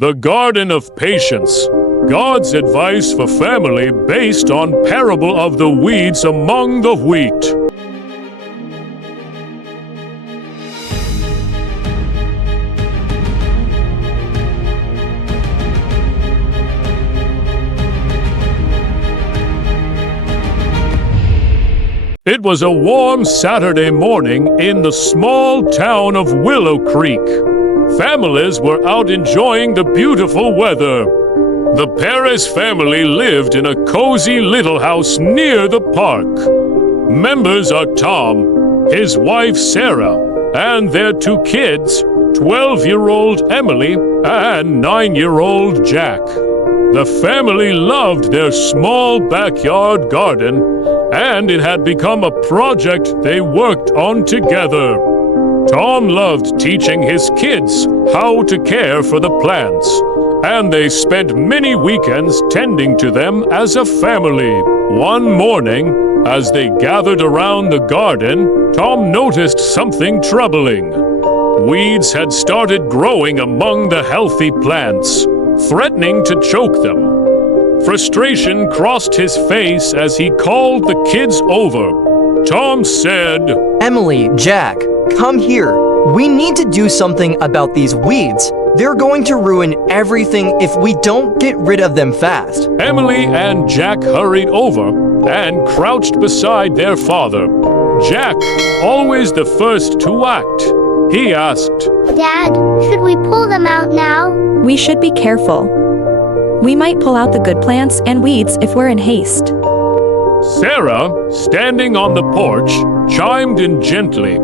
The Garden of Patience. God's advice for family based on parable of the weeds among the wheat. It was a warm Saturday morning in the small town of Willow Creek. Families were out enjoying the beautiful weather. The Perez family lived in a cozy little house near the park. Members are Tom, his wife Sarah, and their two kids, 12-year-old Emily and 9-year-old Jack. The family loved their small backyard garden, and it had become a project they worked on together. Tom loved teaching his kids how to care for the plants, and they spent many weekends tending to them as a family. One morning, as they gathered around the garden, Tom noticed something troubling. Weeds had started growing among the healthy plants, threatening to choke them. Frustration crossed his face as he called the kids over. Tom said, "Emily, Jack, come here. We need to do something about these weeds. They're going to ruin everything if we don't get rid of them fast." Emily and Jack hurried over and crouched beside their father. Jack, always the first to act, he asked, "Dad, should we pull them out now?" We should be careful. We might pull out the good plants and weeds if we're in haste. Sarah, standing on the porch, chimed in gently.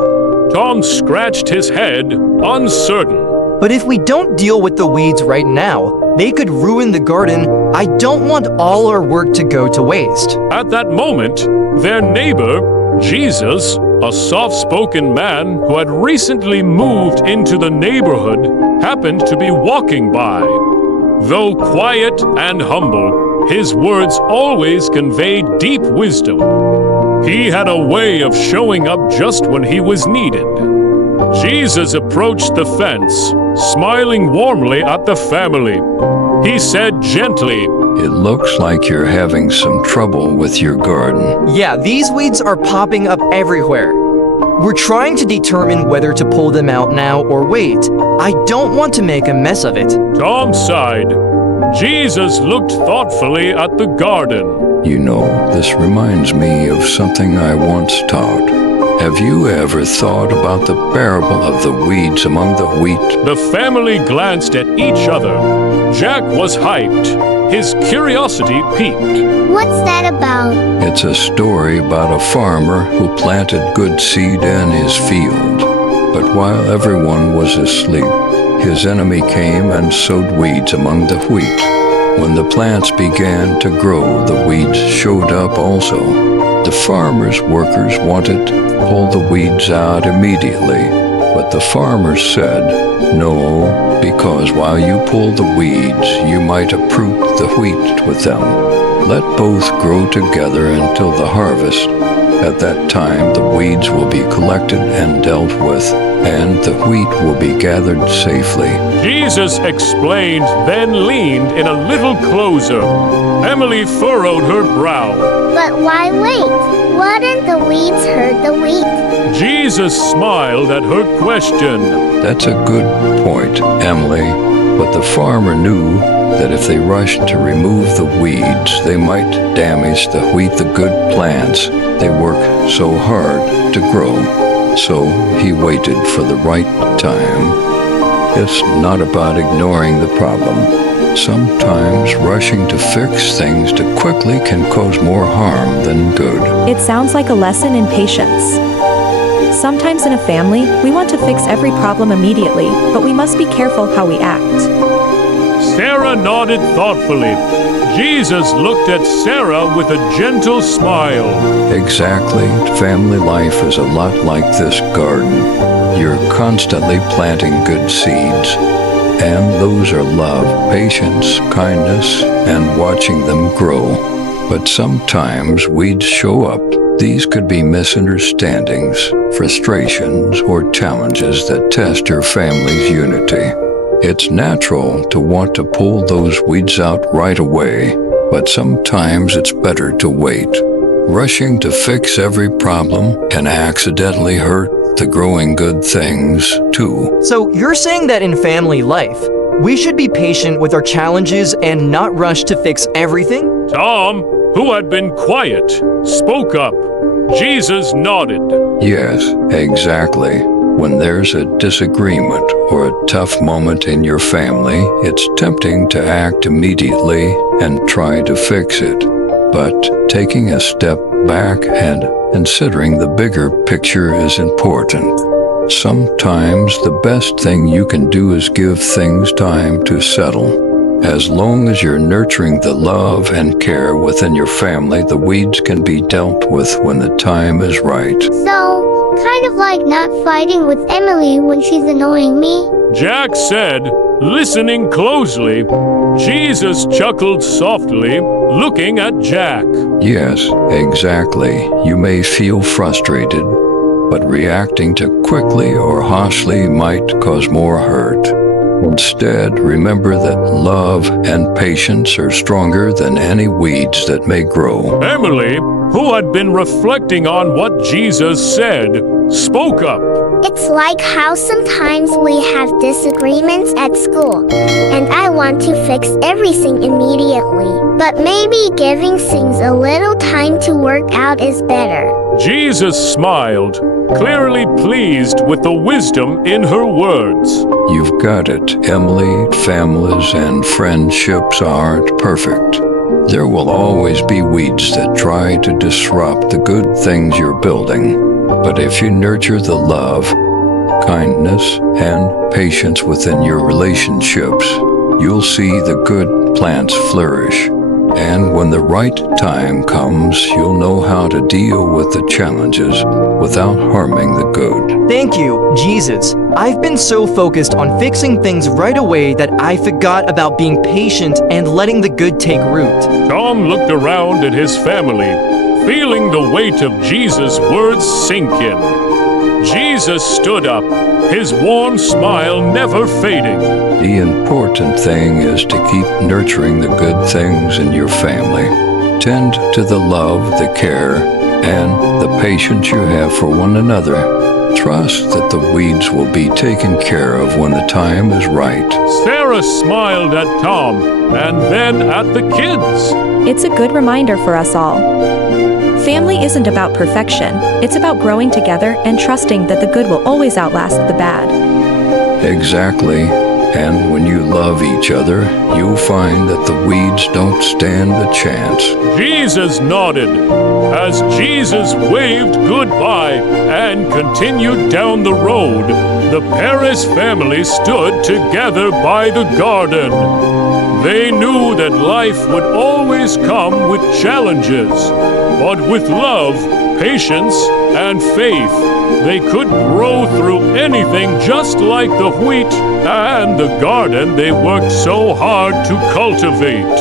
Tom scratched his head, uncertain. But if we don't deal with the weeds right now, they could ruin the garden. I don't want all our work to go to waste. At that moment, their neighbor, Jesus, a soft-spoken man who had recently moved into the neighborhood, happened to be walking by. Though quiet and humble, his words always conveyed deep wisdom. He had a way of showing up just when he was needed. Jesus approached the fence, smiling warmly at the family. He said gently, "It looks like you're having some trouble with your garden." Yeah, these weeds are popping up everywhere. We're trying to determine whether to pull them out now or wait. I don't want to make a mess of it. Tom sighed. Jesus looked thoughtfully at the garden. You know, this reminds me of something I once taught. Have you ever thought about the parable of the weeds among the wheat? The family glanced at each other. Jack was hyped. His curiosity piqued. "What's that about?" It's a story about a farmer who planted good seed in his field. But while everyone was asleep, his enemy came and sowed weeds among the wheat. When the plants began to grow, the weeds showed up also. The farmer's workers wanted to pull the weeds out immediately, but the farmer said, "No, because while you pull the weeds, you might uproot the wheat with them. Let both grow together until the harvest. At that time, the weeds will be collected and dealt with, and the wheat will be gathered safely." Jesus explained, then leaned in a little closer. Emily furrowed her brow. "But why wait? Wouldn't the weeds hurt the wheat?" Jesus smiled at her question. That's a good point, Emily. But the farmer knew that if they rushed to remove the weeds, they might damage the wheat, the good plants they work so hard to grow. So he waited for the right time. It's not about ignoring the problem. Sometimes rushing to fix things too quickly can cause more harm than good. It sounds like a lesson in patience. Sometimes in a family, we want to fix every problem immediately, but we must be careful how we act. Sarah nodded thoughtfully. Jesus looked at Sarah with a gentle smile. Exactly. Family life is a lot like this garden. You're constantly planting good seeds, and those are love, patience, kindness, and watching them grow. But sometimes weeds show up. These could be misunderstandings, frustrations, or challenges that test your family's unity. It's natural to want to pull those weeds out right away, but sometimes it's better to wait. Rushing to fix every problem can accidentally hurt the growing good things, too. So you're saying that in family life, we should be patient with our challenges and not rush to fix everything? Tom, who had been quiet, spoke up. Jesus nodded. Yes, exactly. When there's a disagreement or a tough moment in your family, it's tempting to act immediately and try to fix it. But taking a step back and considering the bigger picture is important. Sometimes the best thing you can do is give things time to settle. As long as you're nurturing the love and care within your family, the weeds can be dealt with when the time is right. So, kind of like not fighting with Emily when she's annoying me. Jack said, listening closely. Jesus chuckled softly, looking at Jack. Yes, exactly. You may feel frustrated, but reacting too quickly or harshly might cause more hurt. Instead, remember that love and patience are stronger than any weeds that may grow. Emily, who had been reflecting on what Jesus said, spoke up. It's like how sometimes we have disagreements at school, and I want to fix everything immediately. But maybe giving things a little time to work out is better. Jesus smiled, clearly pleased with the wisdom in her words. You've got it, Emily. Families and friendships aren't perfect. There will always be weeds that try to disrupt the good things you're building. But if you nurture the love, kindness, and patience within your relationships, you'll see the good plants flourish. And when the right time comes, you'll know how to deal with the challenges without harming the good. Thank you, Jesus. I've been so focused on fixing things right away that I forgot about being patient and letting the good take root. Tom looked around at his family, feeling the weight of Jesus' words sink in. Jesus stood up, his warm smile never fading. The important thing is to keep nurturing the good things in your family. Tend to the love, the care, and the patience you have for one another. Trust that the weeds will be taken care of when the time is right. Sarah smiled at Tom and then at the kids. It's a good reminder for us all. Family isn't about perfection, it's about growing together and trusting that the good will always outlast the bad. Exactly. And when you love each other, you'll find that the weeds don't stand a chance. Jesus nodded as Jesus waved goodbye and continued down the road. The Perez family stood together by the garden. They knew that life would always come with challenges, but with love, patience, and faith, they could grow through anything, just like the wheat and the garden they worked so hard to cultivate.